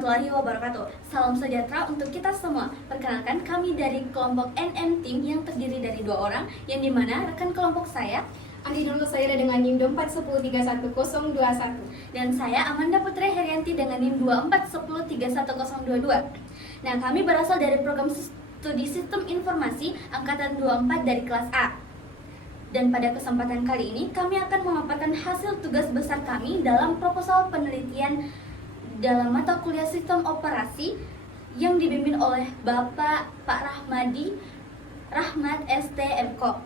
warahmatullahi wabarakatuh. Salam sejahtera untuk kita semua. Perkenalkan, kami dari kelompok NM Team yang terdiri dari 2 orang, yang dimana rekan kelompok saya Andi Nurul Saira dengan NIM 241031021 dan saya Amanda Putri Herianti dengan NIM 241031022. Nah, kami berasal dari program studi Sistem Informasi Angkatan 24 dari kelas A. Dan pada kesempatan kali ini kami akan memaparkan hasil tugas besar kami dalam proposal penelitian dalam mata kuliah Sistem Operasi yang dibimbing oleh Bapak Pak Rahmat ST MKop.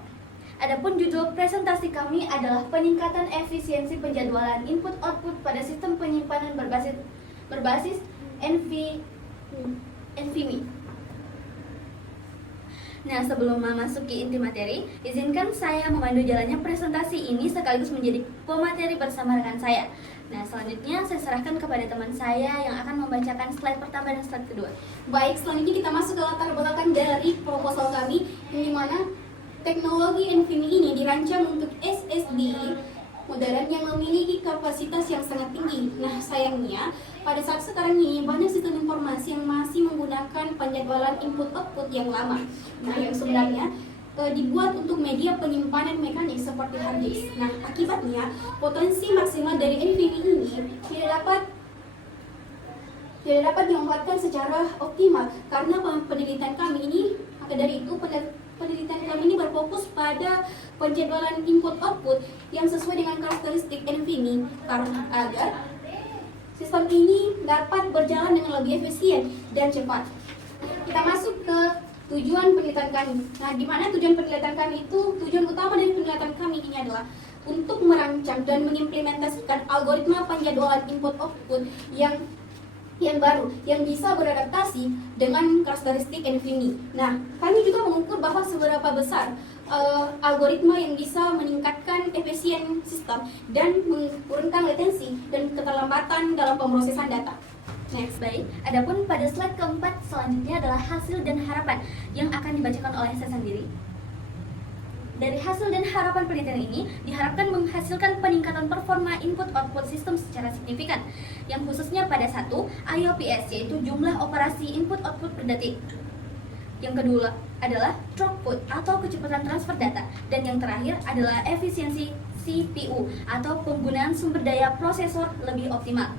Adapun judul presentasi kami adalah peningkatan efisiensi penjadwalan input-output pada sistem penyimpanan berbasis NVMe. Nah, sebelum memasuki inti materi, izinkan saya memandu jalannya presentasi ini sekaligus menjadi pemateri bersama rekan saya. Nah, selanjutnya saya serahkan kepada teman saya yang akan membacakan slide pertama dan slide kedua. Baik, selanjutnya kita masuk ke latar belakang dari proposal kami, yang dimana teknologi NVMe ini dirancang untuk SSD modern yang memiliki kapasitas yang sangat tinggi. Nah, sayangnya pada saat sekarang ini banyak sistem informasi yang masih menggunakan penjadwalan input-output yang lama. Nah, yang sebenarnya dibuat untuk media penyimpanan mekanik seperti hard disk. Nah, akibatnya potensi maksimal dari NVMe ini tidak dapat dimanfaatkan secara optimal karena penelitian kami ini. Maka dari itu penelitian kami ini berfokus pada penjadwalan input-output yang sesuai dengan karakteristik NVMe agar sistem ini dapat berjalan dengan lebih efisien dan cepat. Kita masuk ke tujuan penelitian kami. Nah, di mana tujuan penelitian kami itu, tujuan utama dari penelitian kami ini adalah untuk merancang dan mengimplementasikan algoritma penjadwalan input-output yang baru, yang bisa beradaptasi dengan karakteristik NVMe. Nah, kami juga mengukur bahwa seberapa besar algoritma yang bisa meningkatkan efisien sistem dan menurunkan latensi dan keterlambatan dalam pemrosesan data. Next, baik. Adapun pada slide keempat selanjutnya adalah hasil dan harapan yang akan dibacakan oleh saya sendiri. Dari hasil dan harapan penelitian ini diharapkan menghasilkan peningkatan performa input-output sistem secara signifikan, yang khususnya pada 1, IOPS, yaitu jumlah operasi input-output per detik. Yang kedua adalah throughput atau kecepatan transfer data, dan yang terakhir adalah efisiensi CPU atau penggunaan sumber daya prosesor lebih optimal.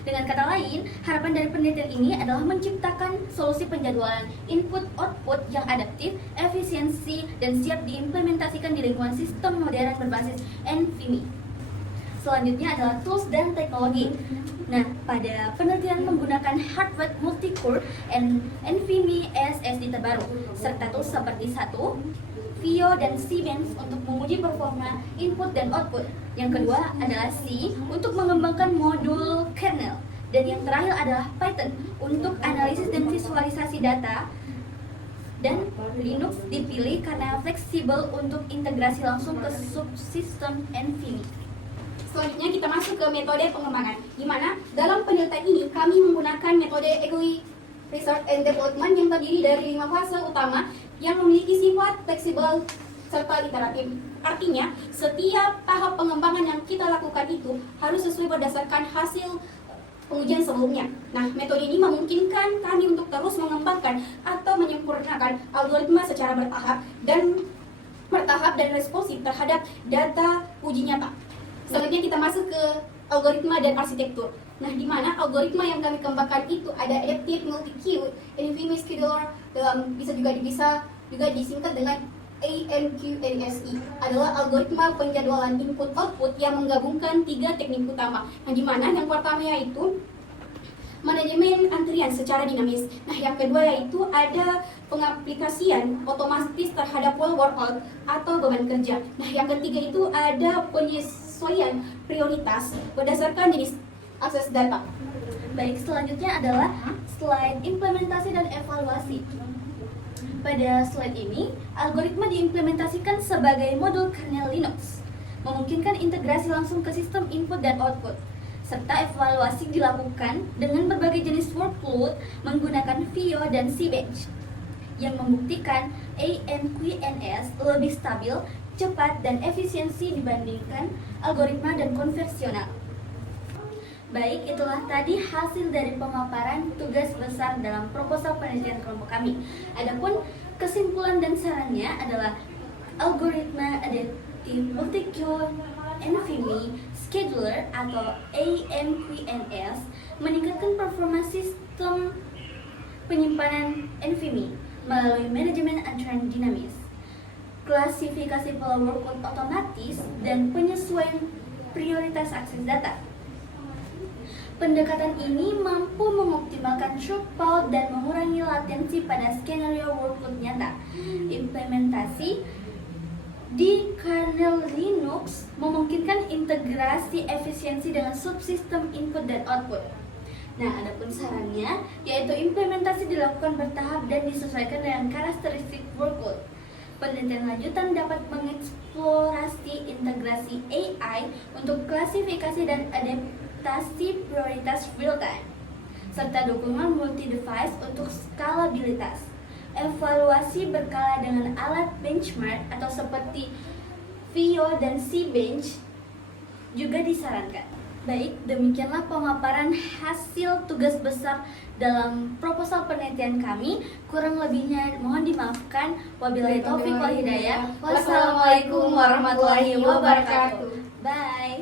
Dengan kata lain, harapan dari penelitian ini adalah menciptakan solusi penjadwalan input-output yang adaptif, efisiensi, dan siap diimplementasikan di lingkungan sistem modern berbasis NVMe. Selanjutnya adalah tools dan teknologi. Nah, pada penelitian menggunakan hardware multi-core NVMe SSD terbaru, serta tools seperti 1, VIO dan Siemens untuk menguji performa input dan output. Yang kedua adalah C untuk mengembangkan modul kernel. Dan yang terakhir adalah Python untuk analisis dan visualisasi data. Dan Linux dipilih karena fleksibel untuk integrasi langsung ke subsistem NVMe. Selanjutnya kita masuk ke metode pengembangan, di mana dalam penelitian ini kami menggunakan metode Agile Research and Development yang terdiri dari 5 fase utama yang memiliki sifat fleksibel serta iteratif. Artinya, setiap tahap pengembangan yang kita lakukan itu harus sesuai berdasarkan hasil pengujian sebelumnya. Nah, metode ini memungkinkan kami untuk terus mengembangkan atau menyempurnakan algoritma secara bertahap dan responsif terhadap data uji nyata. Selanjutnya kita masuk ke algoritma dan arsitektur. Nah, di mana algoritma yang kami kembangkan itu ada Adaptive Multi-Queue NVMe Scheduler, bisa juga disingkat dengan AMQNSE, adalah algoritma penjadwalan input-output yang menggabungkan 3 teknik utama. Nah, di mana yang pertama yaitu manajemen antrian secara dinamis. Nah, yang kedua yaitu ada pengaplikasian otomatis terhadap wall workload atau beban kerja. Nah, yang ketiga itu ada penyesuaian prioritas berdasarkan jenis akses data. Baik, selanjutnya adalah slide implementasi dan evaluasi. Pada slide ini, algoritma diimplementasikan sebagai modul kernel Linux, memungkinkan integrasi langsung ke sistem input dan output, serta evaluasi dilakukan dengan berbagai jenis workload menggunakan VIO dan Cbench, yang membuktikan AMQNS lebih stabil, cepat, dan efisiensi dibandingkan algoritma dan konvensional. Baik, itulah tadi hasil dari pemaparan tugas besar dalam proposal penelitian kelompok kami. Adapun kesimpulan dan sarannya adalah algoritma adaptive multi-core NVMe scheduler atau AMQNS meningkatkan performa sistem penyimpanan NVMe melalui manajemen aturan dinamis, klasifikasi pola workload otomatis, dan penyesuaian prioritas akses data. Pendekatan ini mampu mengoptimalkan throughput dan mengurangi latensi pada skenario workload nyata. Implementasi di kernel Linux memungkinkan integrasi efisiensi dengan subsistem input dan output. Nah, adapun sarannya yaitu implementasi dilakukan bertahap dan disesuaikan dengan karakteristik workload. Penelitian lanjutan dapat mengeksplorasi integrasi AI untuk klasifikasi dan adaptasi prioritas real-time, serta dukungan multi-device untuk skalabilitas. Evaluasi berkala dengan alat benchmark atau seperti VIO dan C-Bench juga disarankan. Baik, demikianlah pemaparan hasil tugas besar dalam proposal penelitian kami. Kurang lebihnya mohon dimaafkan. Wabillahi taufiq wal hidayah. Wassalamualaikum warahmatullahi wabarakatuh. Bye.